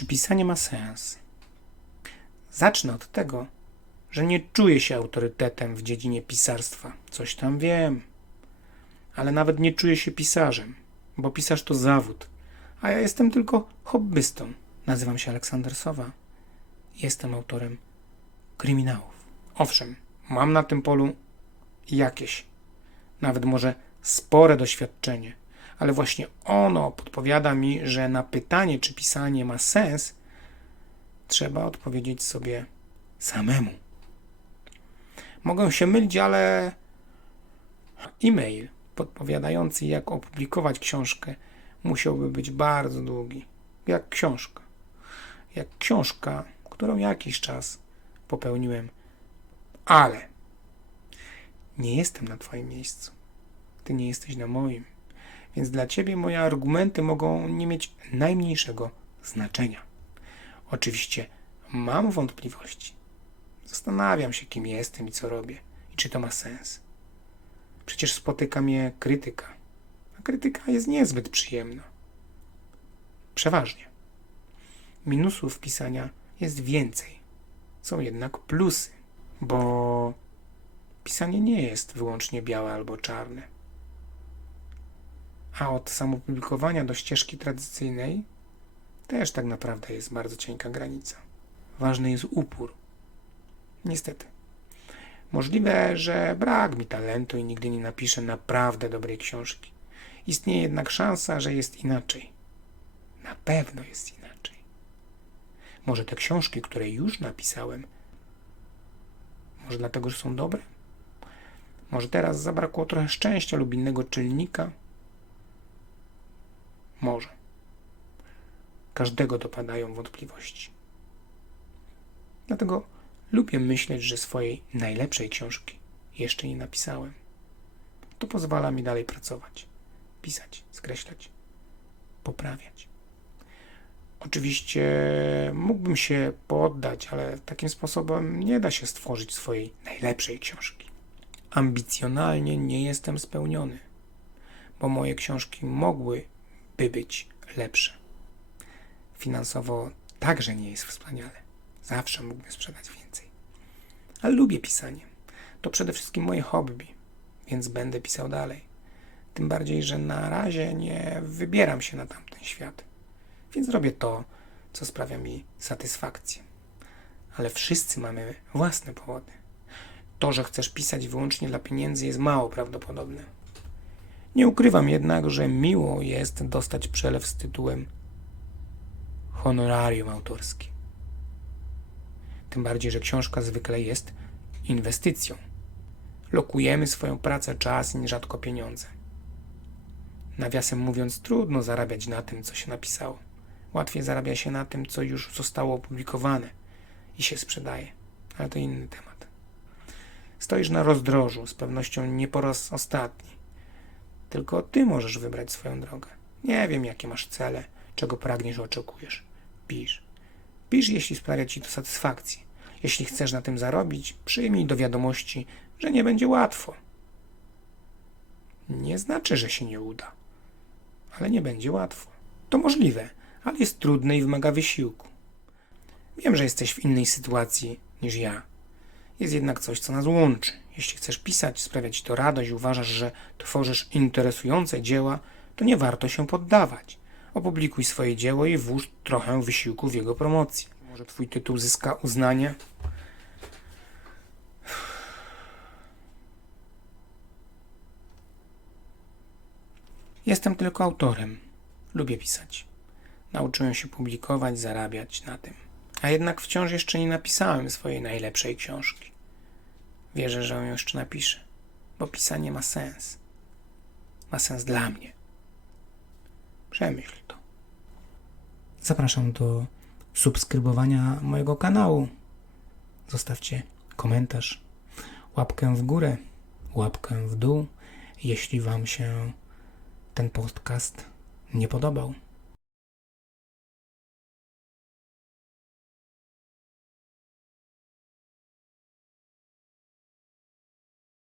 Czy pisanie ma sens? Zacznę od tego, że nie czuję się autorytetem w dziedzinie pisarstwa. Coś tam wiem, ale nawet nie czuję się pisarzem, bo pisarz to zawód, a ja jestem tylko hobbystą. Nazywam się Aleksander Sowa. Jestem autorem kryminałów. Owszem, mam na tym polu jakieś, nawet może spore doświadczenie, ale właśnie ono podpowiada mi, że na pytanie, czy pisanie ma sens, trzeba odpowiedzieć sobie samemu. Mogę się mylić, ale e-mail podpowiadający, jak opublikować książkę, musiałby być bardzo długi. Jak książka. Jak książka, którą jakiś czas popełniłem. Ale nie jestem na Twoim miejscu. Ty nie jesteś na moim. Więc dla Ciebie moje argumenty mogą nie mieć najmniejszego znaczenia. Oczywiście mam wątpliwości. Zastanawiam się, kim jestem i co robię. I czy to ma sens. Przecież spotyka mnie krytyka. A krytyka jest niezbyt przyjemna. Przeważnie. Minusów pisania jest więcej. Są jednak plusy, bo pisanie nie jest wyłącznie białe albo czarne. A od samopublikowania do ścieżki tradycyjnej też tak naprawdę jest bardzo cienka granica. Ważny jest upór. Niestety. Możliwe, że brak mi talentu i nigdy nie napiszę naprawdę dobrej książki. Istnieje jednak szansa, że jest inaczej. Na pewno jest inaczej. Może te książki, które już napisałem, może dlatego, że są dobre? Może teraz zabrakło trochę szczęścia lub innego czynnika? Może. Każdego dopadają wątpliwości. Dlatego lubię myśleć, że swojej najlepszej książki jeszcze nie napisałem. To pozwala mi dalej pracować, pisać, skreślać, poprawiać. Oczywiście mógłbym się poddać, ale takim sposobem nie da się stworzyć swojej najlepszej książki. Ambicjonalnie nie jestem spełniony, bo moje książki mogłyby być lepsze. Finansowo także nie jest wspaniale. Zawsze mógłbym sprzedać więcej. Ale lubię pisanie. To przede wszystkim moje hobby, więc będę pisał dalej. Tym bardziej, że na razie nie wybieram się na tamten świat. Więc robię to, co sprawia mi satysfakcję. Ale wszyscy mamy własne powody. To, że chcesz pisać wyłącznie dla pieniędzy, jest mało prawdopodobne. Nie ukrywam jednak, że miło jest dostać przelew z tytułem honorarium autorskie. Tym bardziej, że książka zwykle jest inwestycją. Lokujemy swoją pracę, czas i nierzadko pieniądze. Nawiasem mówiąc, trudno zarabiać na tym, co się napisało. Łatwiej zarabia się na tym, co już zostało opublikowane i się sprzedaje. Ale to inny temat. Stoisz na rozdrożu, z pewnością nie po raz ostatni. Tylko ty możesz wybrać swoją drogę. Nie wiem, jakie masz cele, czego pragniesz, oczekujesz. Pisz. Pisz, jeśli sprawia ci to satysfakcję. Jeśli chcesz na tym zarobić, przyjmij do wiadomości, że nie będzie łatwo. Nie znaczy, że się nie uda, ale nie będzie łatwo. To możliwe, ale jest trudne i wymaga wysiłku. Wiem, że jesteś w innej sytuacji niż ja. Jest jednak coś, co nas łączy. Jeśli chcesz pisać, sprawia ci to radość, uważasz, że tworzysz interesujące dzieła, to nie warto się poddawać. Opublikuj swoje dzieło i włóż trochę wysiłku w jego promocję. Może twój tytuł zyska uznanie? Jestem tylko autorem. Lubię pisać. Nauczyłem się publikować, zarabiać na tym. A jednak wciąż jeszcze nie napisałem swojej najlepszej książki. Wierzę, że ją jeszcze napiszę, bo pisanie ma sens. Ma sens dla mnie. Przemyśl to. Zapraszam do subskrybowania mojego kanału. Zostawcie komentarz, łapkę w górę, łapkę w dół, jeśli Wam się ten podcast nie podobał.